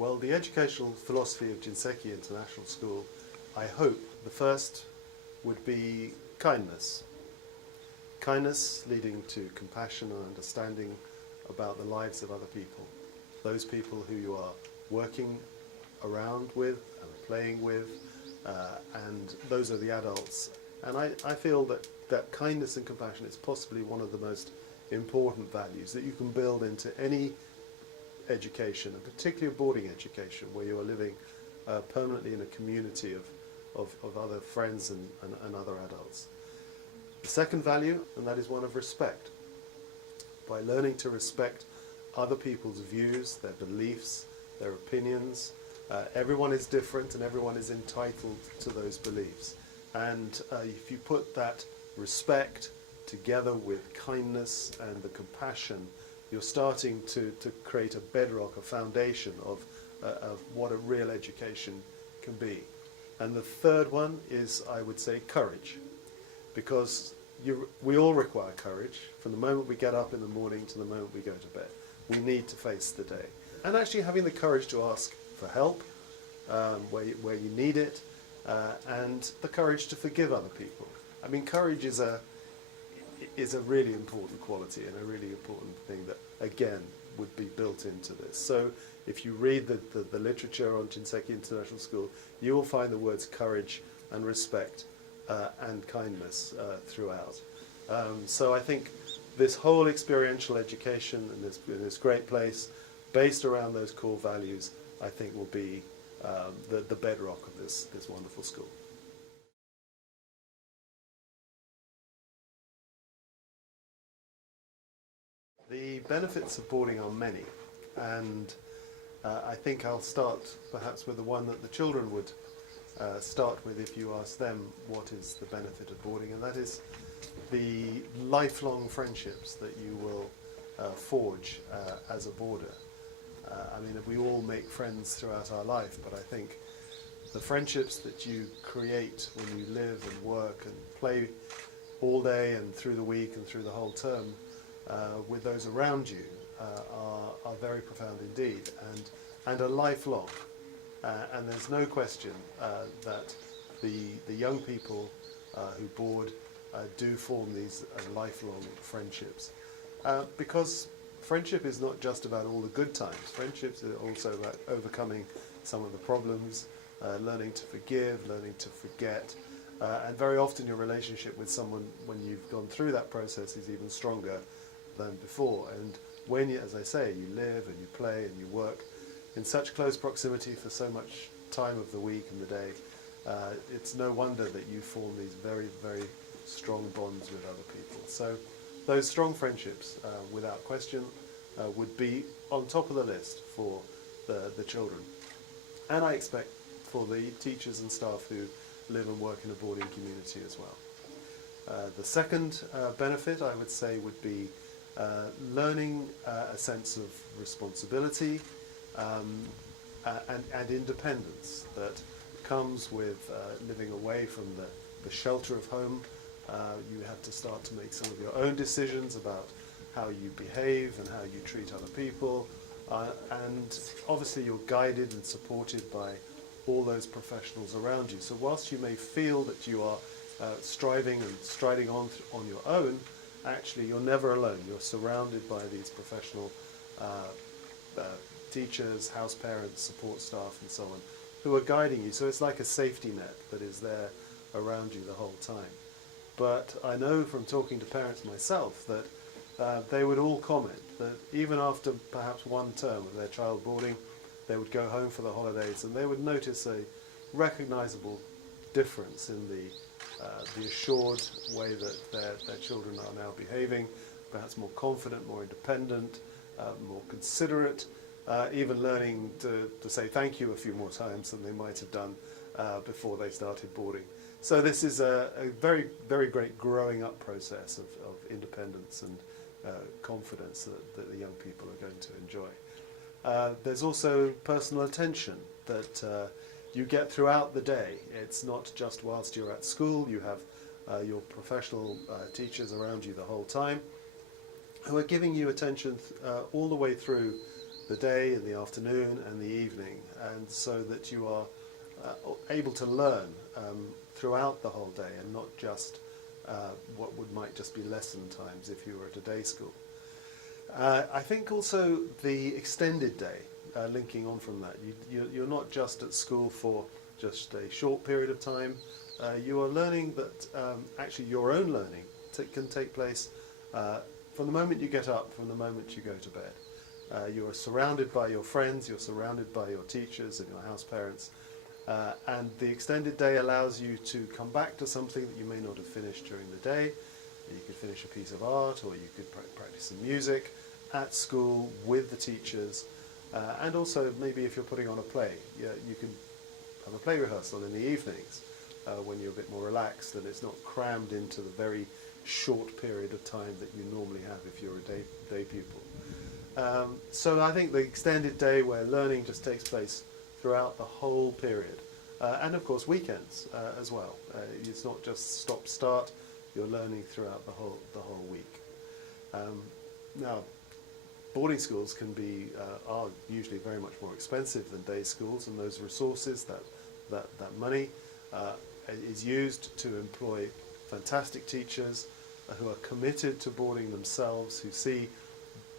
Well, the educational philosophy of Jinseki International School, I hope the first would be kindness. Kindness leading to compassion and understanding about the lives of other people. Those people who you are working around with and playing with, and those are the adults. And I feel that kindness and compassion is possibly one of the most important values that you can build into any education, and particularly boarding education, where you are living permanently in a community of other friends and other adults. The second value, and that is one of respect. By learning to respect other people's views, their beliefs, their opinions, everyone is different and everyone is entitled to those beliefs. And if you put that respect together with kindness and the compassion, you're starting to create a bedrock, a foundation of what a real education can be. And the third one is, I would say, courage. Because we all require courage from the moment we get up in the morning to the moment we go to bed. We need to face the day. And actually having the courage to ask for help where you need it, and the courage to forgive other people. I mean, courage is a really important quality and a really important thing that, again, would be built into this. So if you read the literature on Jinseki International School, you will find the words courage and respect and kindness throughout. So I think this whole experiential education in this great place, based around those core values, I think will be the bedrock of this wonderful school. The benefits of boarding are many, and I think I'll start perhaps with the one that the children would start with if you ask them what is the benefit of boarding, and that is the lifelong friendships that you will forge as a boarder. I mean, we all make friends throughout our life, but I think the friendships that you create when you live and work and play all day and through the week and through the whole term with those around you are very profound indeed, and are lifelong. And there's no question that the young people who board do form these lifelong friendships. Because friendship is not just about all the good times. Friendships are also about overcoming some of the problems, learning to forgive, learning to forget. And very often your relationship with someone, when you've gone through that process, is even stronger than before. And when, as I say, you live and you play and you work in such close proximity for so much time of the week and the day, it's no wonder that you form these very, very strong bonds with other people. So those strong friendships, without question, would be on top of the list for the children. And I expect for the teachers and staff who live and work in a boarding community as well. The second benefit, I would say, would be learning a sense of responsibility and independence that comes with living away from the shelter of home. You have to start to make some of your own decisions about how you behave and how you treat other people, and obviously you're guided and supported by all those professionals around you. So whilst you may feel that you are striving and striding on your own, actually you're never alone. You're surrounded by these professional teachers, house parents, support staff and so on, who are guiding you. So it's like a safety net that is there around you the whole time. But I know from talking to parents myself that they would all comment that even after perhaps one term of their child boarding, they would go home for the holidays and they would notice a recognizable difference in the assured way that their children are now behaving, perhaps more confident, more independent, more considerate, even learning to say thank you a few more times than they might have done before they started boarding. So this is a very, very great growing up process of independence and confidence that the young people are going to enjoy. There's also personal attention that you get throughout the day. It's not just whilst you're at school. You have your professional teachers around you the whole time who are giving you attention all the way through the day and the afternoon and the evening, and so that you are able to learn throughout the whole day and not just what might just be lesson times if you were at a day school. I think also the extended day, linking on from that, you're not just at school for just a short period of time. You are learning that actually your own learning can take place from the moment you get up, from the moment you go to bed. You are surrounded by your friends, you're surrounded by your teachers and your house parents, and the extended day allows you to come back to something that you may not have finished during the day. You could finish a piece of art, or you could practice some music at school with the teachers, and also maybe if you're putting on a play, you can have a play rehearsal in the evenings when you're a bit more relaxed and it's not crammed into the very short period of time that you normally have if you're a day pupil. So I think the extended day where learning just takes place throughout the whole period, and of course weekends as well. It's not just stop-start, you're learning throughout the whole week. Now, boarding schools are usually very much more expensive than day schools, and those resources, that money, is used to employ fantastic teachers who are committed to boarding themselves, who see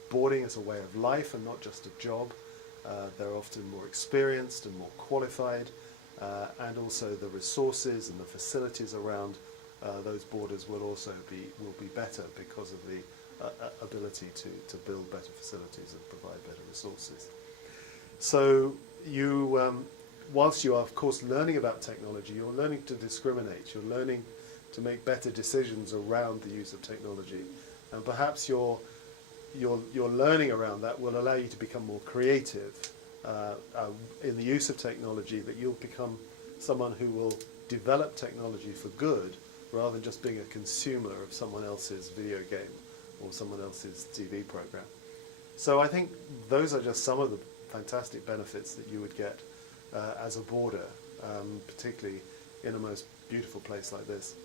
boarding as a way of life and not just a job. They're often more experienced and more qualified, and also the resources and the facilities around those boarders will be better because of the ability to build better facilities and provide better resources. So whilst you are of course learning about technology, you're learning to discriminate, you're learning to make better decisions around the use of technology, and perhaps your learning around that will allow you to become more creative in the use of technology, that you'll become someone who will develop technology for good rather than just being a consumer of someone else's video game or someone else's TV program. So I think those are just some of the fantastic benefits that you would get as a boarder, particularly in a most beautiful place like this.